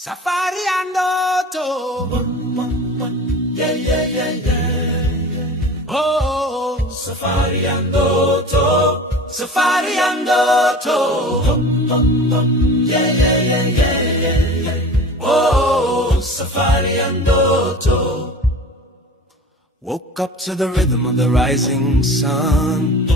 Safari and Auto. Yeah, yeah, yeah, yeah. Oh, Safari and Auto. Safari and Auto. Yeah, yeah, yeah, yeah, yeah. Oh, Safari and Auto. Woke up to the rhythm of the rising sun.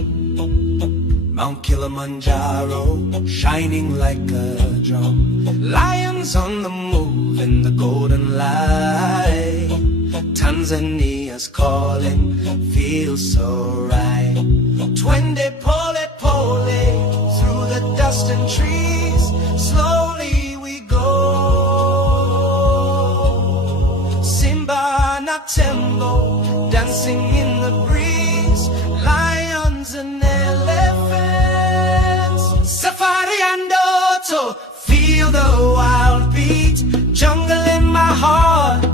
Mount Kilimanjaro, shining like a drum. Lions on the move in the golden light. Tanzania's calling, feels so right. Twende pole pole, through the dust and trees, slowly we go. Simba na Tembo, dancing in the breeze. Lions and elephants, Safari and Auto, feel the wild beat. Jungle in my heart,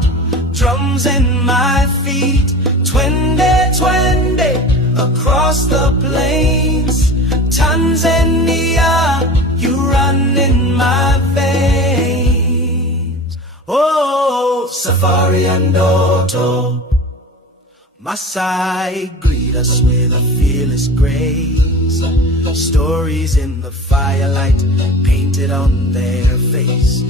drums in my feet. Twende, twende, across the plains. Tanzania, you run in my veins. Oh, Safari and Auto. Masai greet us with a fearless grace. Stories in the firelight painted on their face.